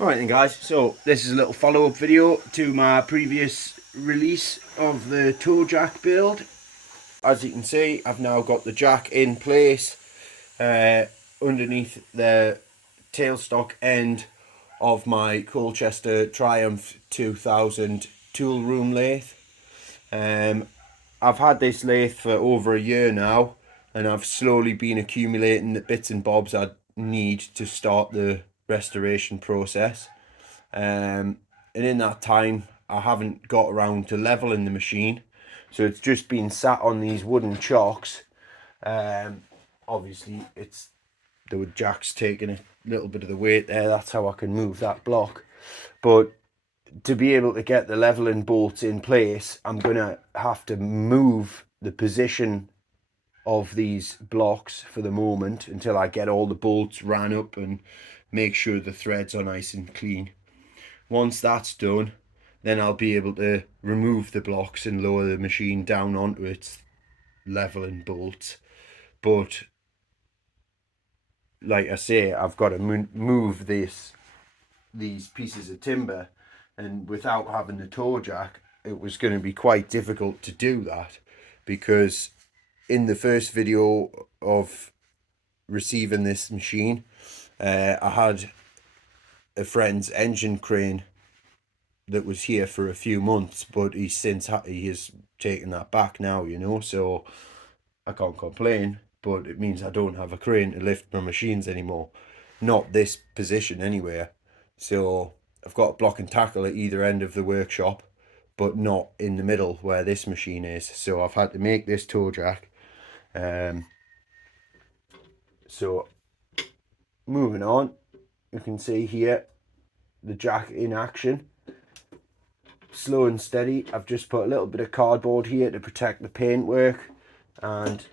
Alright then guys, so this is a little follow-up video to my previous release of the toe jack build. As you can see, I've now got the jack in place underneath the tailstock end of my Colchester Triumph 2000 tool room lathe. I've had this lathe for over a year now, and I've slowly been accumulating the bits and bobs I need to start the restoration process. And in that time, I haven't got around to leveling the machine, so it's just been sat on these wooden chocks. Obviously, it's the jack's taking a little bit of the weight there. That's how I can move that block. But to be able to get the leveling bolts in place, I'm gonna have to move the position of these blocks for the moment until I get all the bolts ran up and make sure the threads are nice and clean. Once that's done, then I'll be able to remove the blocks and lower the machine down onto its leveling bolts. But like I say, I've got to move these pieces of timber, and without having the toe jack, it was going to be quite difficult to do that, because in the first video of receiving this machine, I had a friend's engine crane that was here for a few months, but he has taken that back now, you know, so I can't complain. But it means I don't have a crane to lift my machines anymore, not this position anyway. So I've got a block and tackle at either end of the workshop, but not in the middle where this machine is. So I've had to make this toe jack. So moving on, you can see here the jack in action. Slow and steady. I've just put a little bit of cardboard here to protect the paintwork, and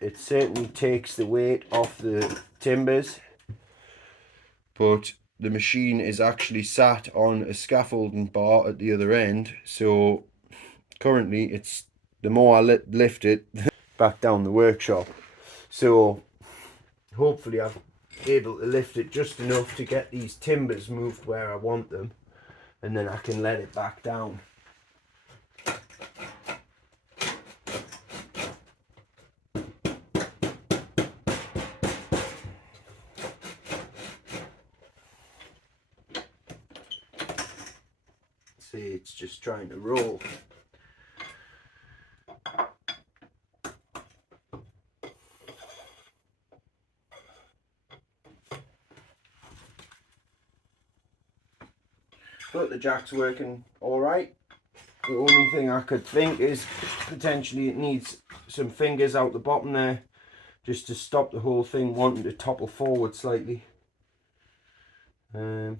it certainly takes the weight off the timbers. But the machine is actually sat on a scaffolding bar at the other end, so currently it's, the more I lift it back down the workshop. So hopefully I'm able to lift it just enough to get these timbers moved where I want them, and then I can let it back down. See, it's just trying to roll. But the jack's working all right. The only thing I could think is potentially it needs some fingers out the bottom there, just to stop the whole thing wanting to topple forward slightly. So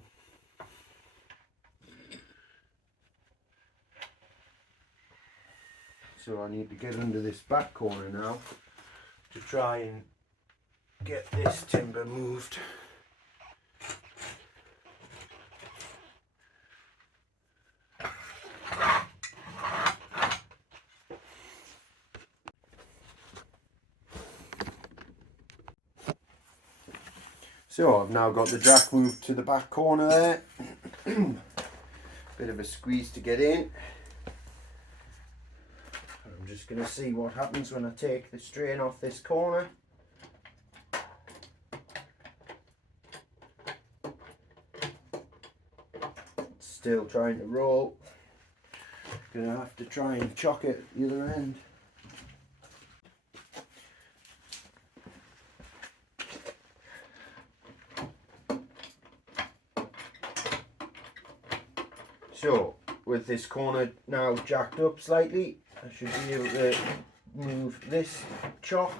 I need to get under this back corner now to try and get this timber moved. So I've now got the jack moved to the back corner there. Bit of a squeeze to get in. I'm just going to see what happens when I take the strain off this corner. It's still trying to roll. Gonna have to try and chock it at the other end. So with this corner now jacked up slightly, I should be able to move this chock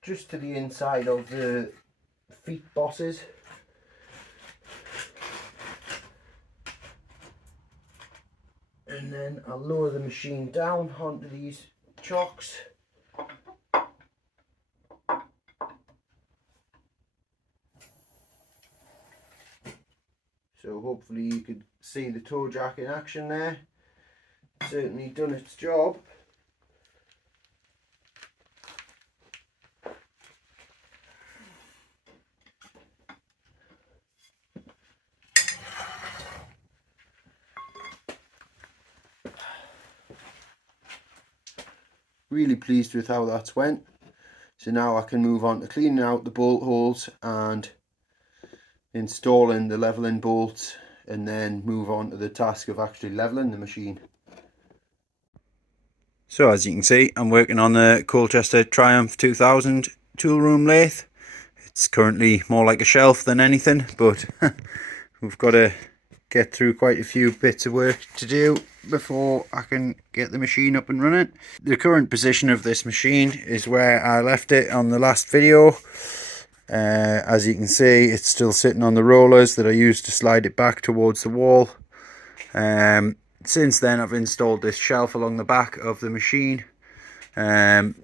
just to the inside of the feet bosses. And then I'll lower the machine down onto these chocks. So hopefully you could see the toe jack in action there. Certainly done its job. really pleased with how that's went. So now I can move on to cleaning out the bolt holes and installing the leveling bolts, and then move on to the task of actually leveling the machine. So as you can see, I'm working on the Colchester Triumph 2000 tool room lathe. It's currently more like a shelf than anything, but we've got to get through quite a few bits of work to do before I can get the machine up and running. The current position of this machine is where I left it on the last video. As you can see, it's still sitting on the rollers that I used to slide it back towards the wall. Since then I've installed this shelf along the back of the machine. I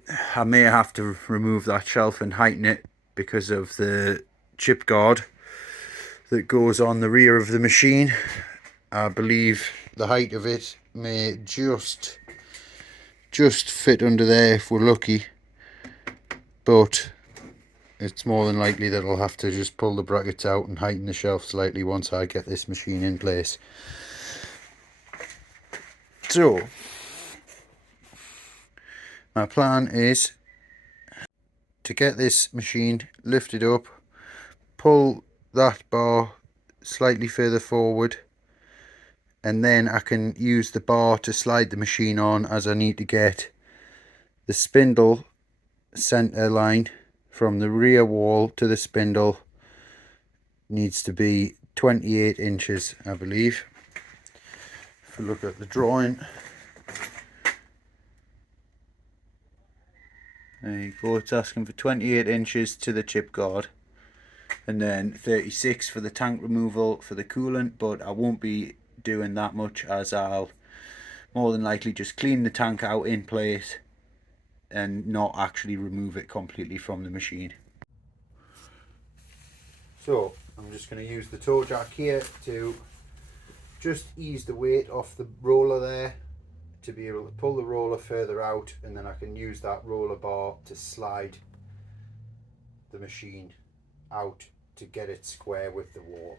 may have to remove that shelf and heighten it because of the chip guard that goes on the rear of the machine. I believe the height of it may just fit under there if we're lucky, but it's more than likely that I'll have to just pull the brackets out and heighten the shelf slightly once I get this machine in place. So my plan is to get this machine lifted up, pull that bar slightly further forward, and then I can use the bar to slide the machine on, as I need to get the spindle center line from the rear wall to the spindle needs to be 28 inches, I believe. If we look at the drawing, there you go, it's asking for 28 inches to the chip guard, and then 36 for the tank removal for the coolant, but I won't be doing that much, as I'll more than likely just clean the tank out in place and not actually remove it completely from the machine. So I'm just going to use the toe jack here to just ease the weight off the roller there, to be able to pull the roller further out, and then I can use that roller bar to slide the machine out to get it square with the wall.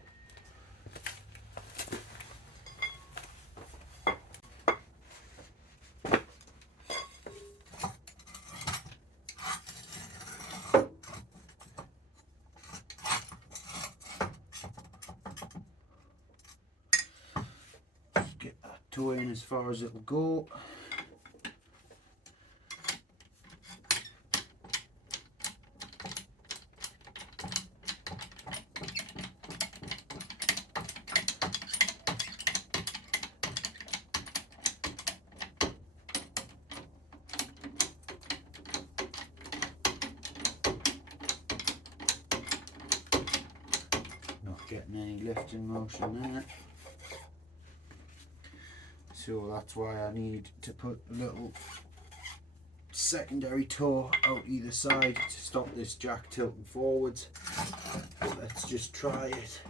Just get that toe in as far as it will go. Getting any lifting motion there, so that's why I need to put a little secondary toe out either side to stop this jack tilting forwards. Let's just try it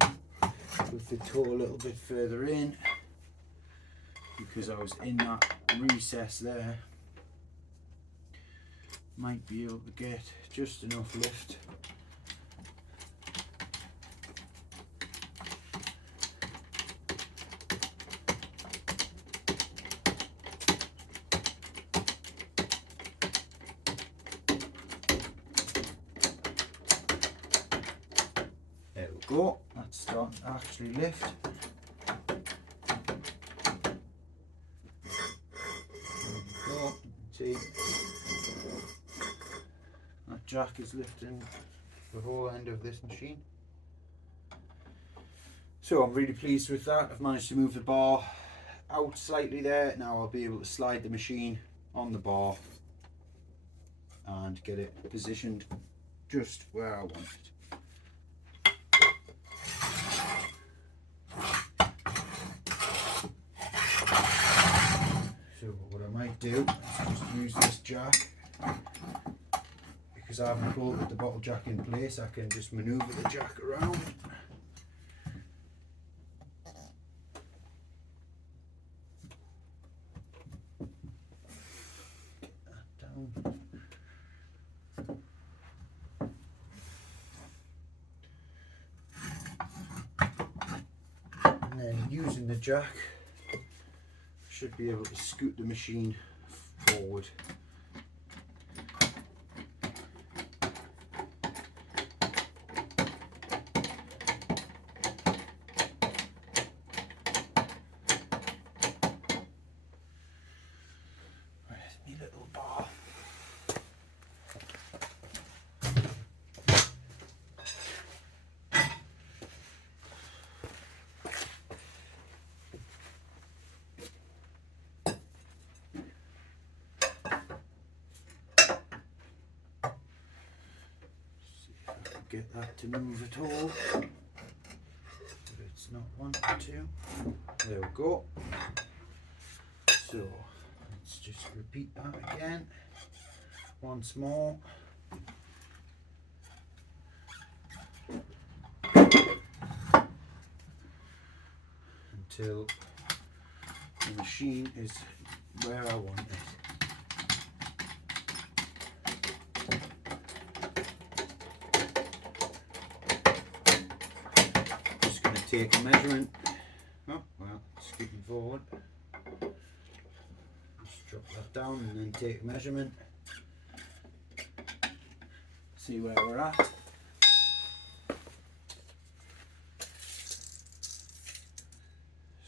with the toe a little bit further in, because I was in that recess there. Might be able to get just enough lift. There we go, that's starting to actually lift. There we go, see, that jack is lifting the whole end of this machine. So I'm really pleased with that. I've managed to move the bar out slightly there. Now I'll be able to slide the machine on the bar and get it positioned just where I want it. So what I might do is just use this jack, because I haven't bolted the bottle jack in place. I can just manoeuvre the jack around. Get that down. And then using the jack, I should be able to scoot the machine forward my little bar. Get that to move at all, but it's not wanting to. There we go. So let's just repeat that again once more. Until the machine is where I want it. Take a measurement. Oh, well, skipping forward. Just drop that down and then take a measurement. See where we're at.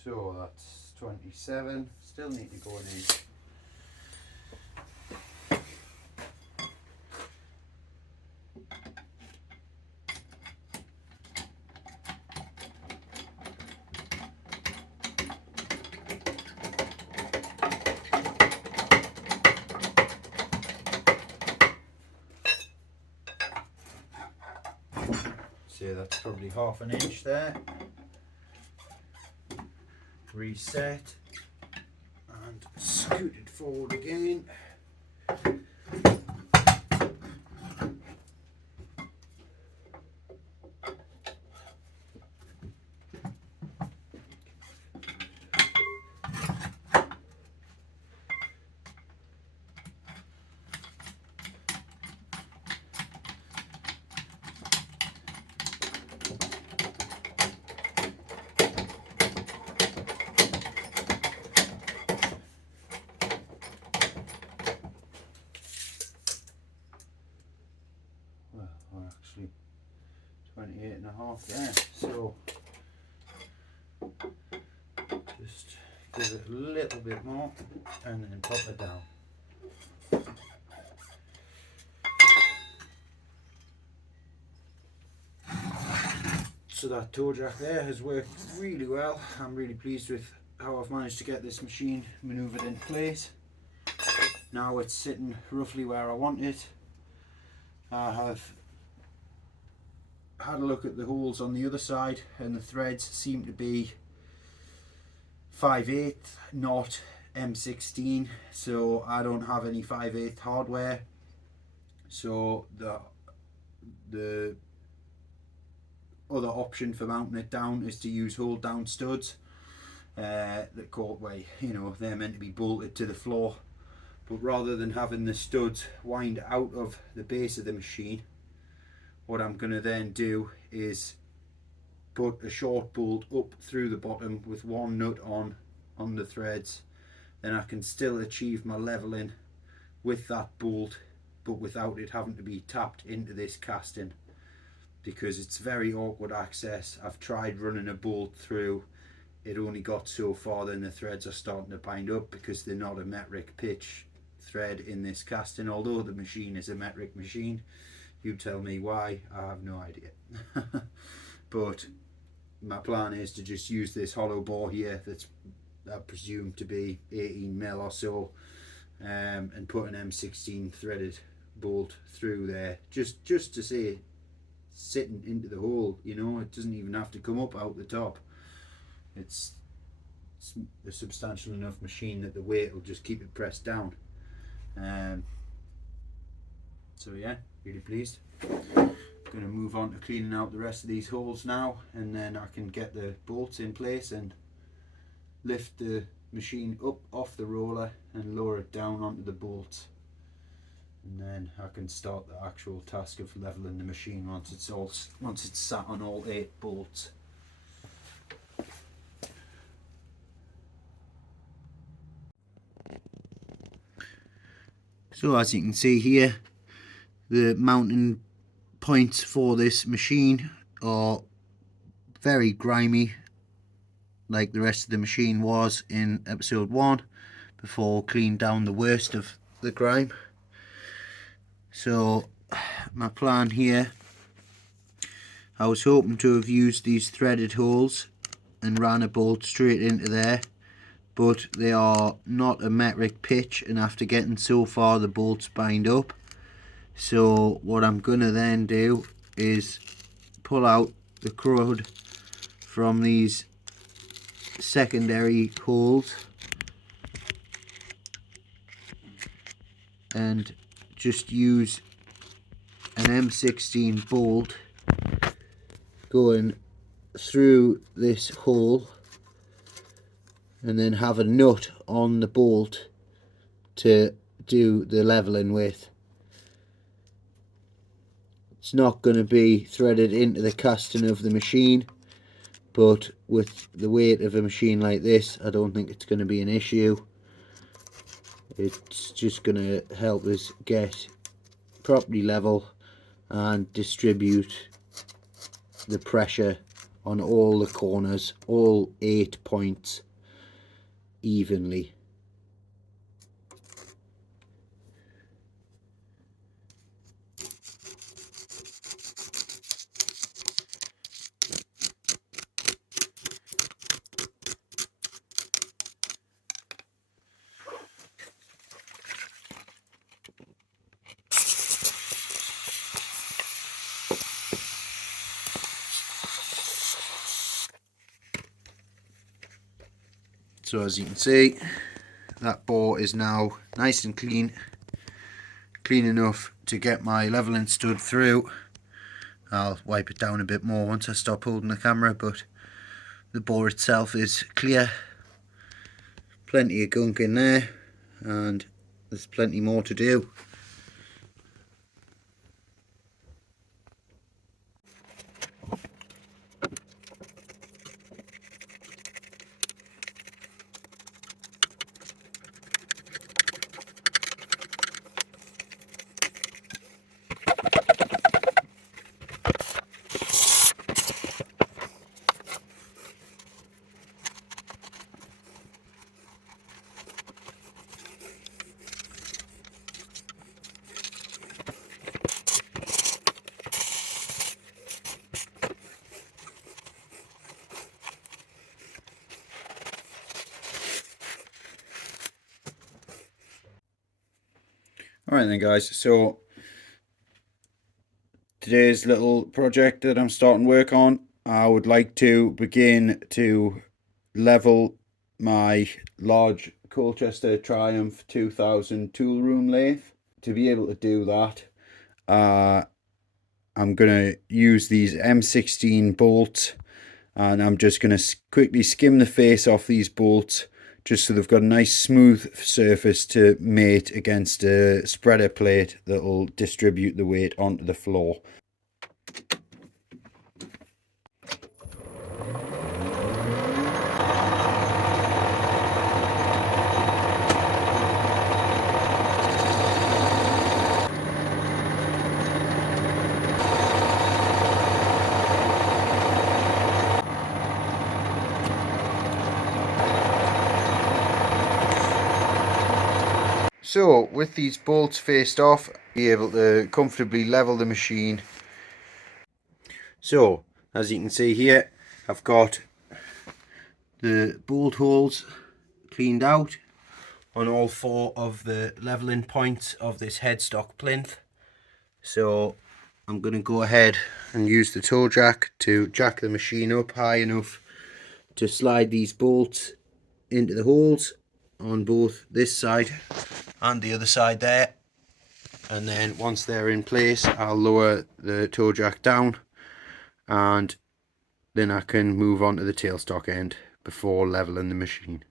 So that's 27. Still need to go an inch. So that's probably half an inch there. Reset and scoot it forward again. Or actually 28.5 there, so just give it a little bit more and then pop it down. So that toe jack there has worked really well. I'm really pleased with how I've managed to get this machine manoeuvred in place. Now it's sitting roughly where I want it. I have had a look at the holes on the other side and the threads seem to be 5/8 not M16, so I don't have any 5/8 hardware, so the other option for mounting it down is to use hold down studs that they're meant to be bolted to the floor, but rather than having the studs wind out of the base of the machine, what I'm going to then do is put a short bolt up through the bottom with one nut on the threads. Then I can still achieve my leveling with that bolt, but without it having to be tapped into this casting, because it's very awkward access. I've tried running a bolt through, it only got so far, then the threads are starting to bind up because they're not a metric pitch thread in this casting, although the machine is a metric machine. You tell me why, I have no idea. But my plan is to just use this hollow bore here that's I presume to be 18mm or so, and put an M16 threaded bolt through there, just to see it sitting into the hole. It doesn't even have to come up out the top. It's a substantial enough machine that the weight will just keep it pressed down. So yeah, really pleased. Going to move on to cleaning out the rest of these holes now, and then I can get the bolts in place and lift the machine up off the roller and lower it down onto the bolts, and then I can start the actual task of leveling the machine once it's sat on all 8 bolts. So as you can see here, the mounting points for this machine are very grimy, like the rest of the machine was in episode 1, before cleaned down the worst of the grime. So my plan here, I was hoping to have used these threaded holes and ran a bolt straight into there, but they are not a metric pitch, and after getting so far the bolts bind up. So what I'm gonna then do is pull out the crud from these secondary holes and just use an M16 bolt going through this hole, and then have a nut on the bolt to do the leveling with. It's not going to be threaded into the casting of the machine, but with the weight of a machine like this, I don't think it's going to be an issue. It's just going to help us get properly level and distribute the pressure on all the corners, all 8 points, evenly. So as you can see, that bore is now nice and clean enough to get my leveling stud through. I'll wipe it down a bit more once I stop holding the camera, but the bore itself is clear. Plenty of gunk in there, and there's plenty more to do. Alright then guys, so today's little project that I'm starting work on, I would like to begin to level my large Colchester Triumph 2000 tool room lathe. To be able to do that, I'm going to use these M16 bolts, and I'm just going to quickly skim the face off these bolts just so they've got a nice smooth surface to mate against a spreader plate that will distribute the weight onto the floor. So with these bolts faced off, be able to comfortably level the machine. So as you can see here, I've got the bolt holes cleaned out on all 4 of the leveling points of this headstock plinth. So I'm going to go ahead and use the toe jack to jack the machine up high enough to slide these bolts into the holes on both this side and the other side there, and then once they're in place I'll lower the toe jack down, and then I can move on to the tailstock end before leveling the machine.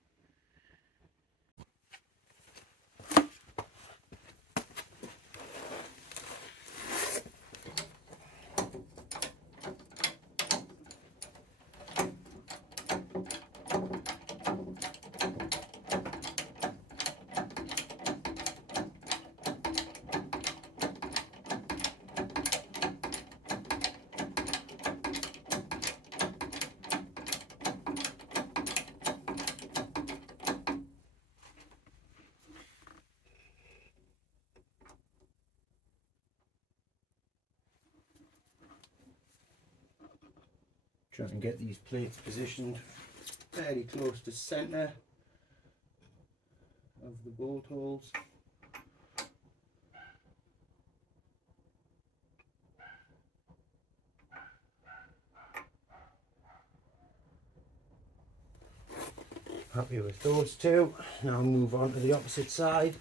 Trying to get these plates positioned fairly close to centre of the bolt holes. Happy with those two. Now move on to the opposite side.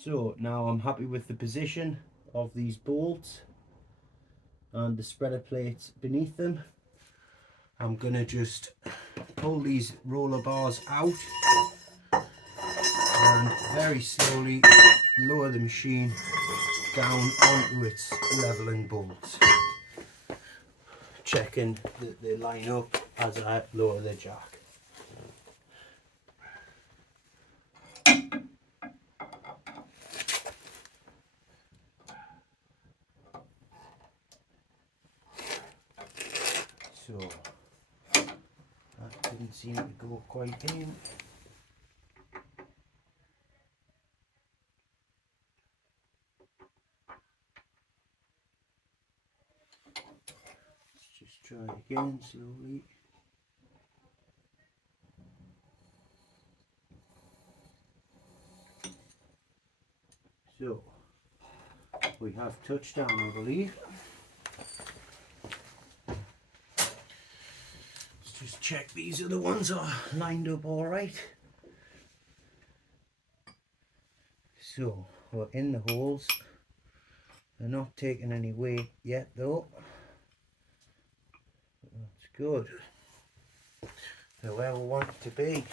So now I'm happy with the position of these bolts and the spreader plates beneath them. I'm going to just pull these roller bars out and very slowly lower the machine down onto its leveling bolts, checking that they line up as I lower the jack. So that didn't seem to go quite in. Let's just try again slowly. So we have touchdown, I believe. Let's just check these other ones are lined up all right. So we're in the holes. They're not taking any weight yet though. That's good. They're where we want it to be.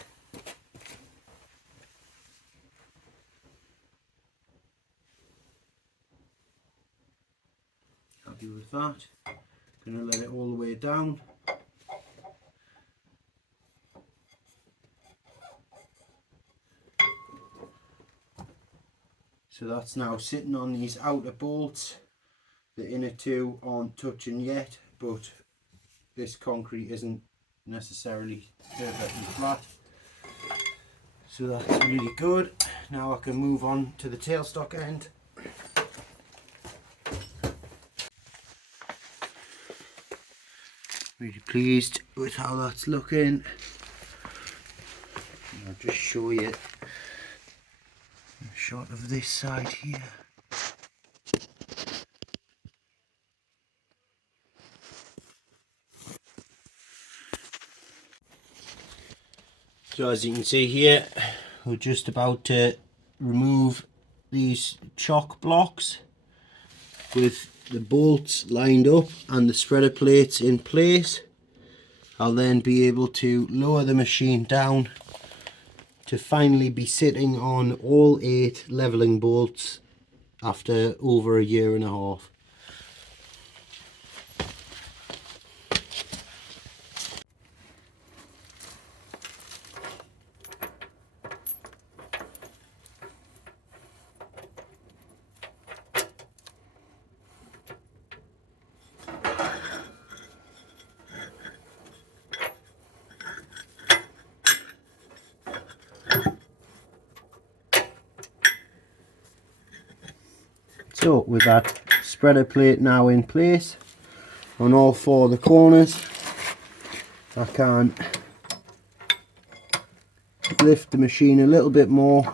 Happy with that. Gonna let it all the way down. So that's now sitting on these outer bolts. The inner two aren't touching yet, but this concrete isn't necessarily perfectly flat. So that's really good. Now I can move on to the tailstock end. Really pleased with how that's looking. I'll just show you a shot of this side here. So as you can see here, we're just about to remove these chock blocks with the bolts lined up and the spreader plates in place. I'll then be able to lower the machine down to finally be sitting on all 8 leveling bolts after over 1.5 years. So with that spreader plate now in place on all 4 of the corners, I can lift the machine a little bit more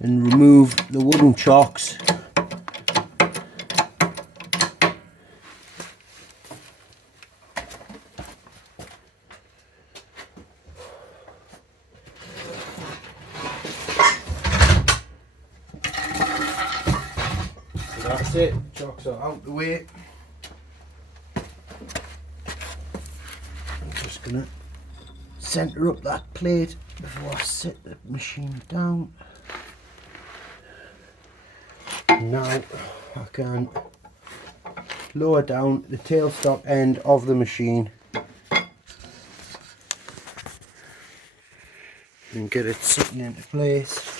and remove the wooden chocks. That's it, chocks are out the way. I'm just going to centre up that plate before I set the machine down. Now I can lower down the tailstock end of the machine and get it sitting into place.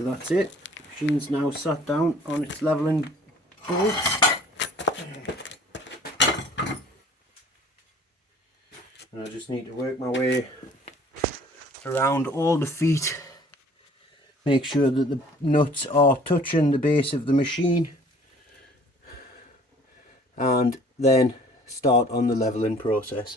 So that's it. Machine's now sat down on its levelling bolts. And I just need to work my way around all the feet, make sure that the nuts are touching the base of the machine, and then start on the levelling process.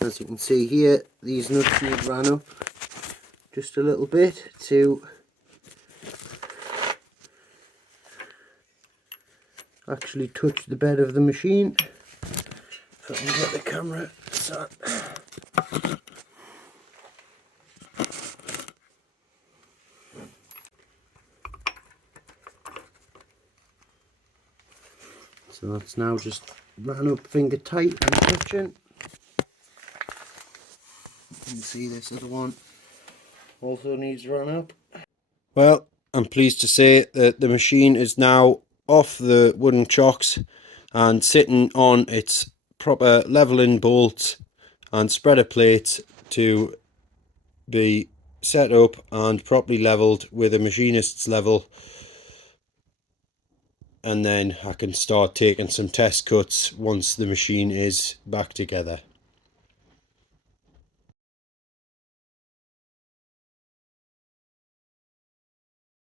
As you can see here, these nuts need ran up just a little bit to actually touch the bed of the machine. If I can get the camera set. So that's now just ran up finger tight and touching. You can see this other one also needs run up. Well, I'm pleased to say that the machine is now off the wooden chocks and sitting on its proper levelling bolts and spreader plates to be set up and properly levelled with a machinist's level, and then I can start taking some test cuts once the machine is back together.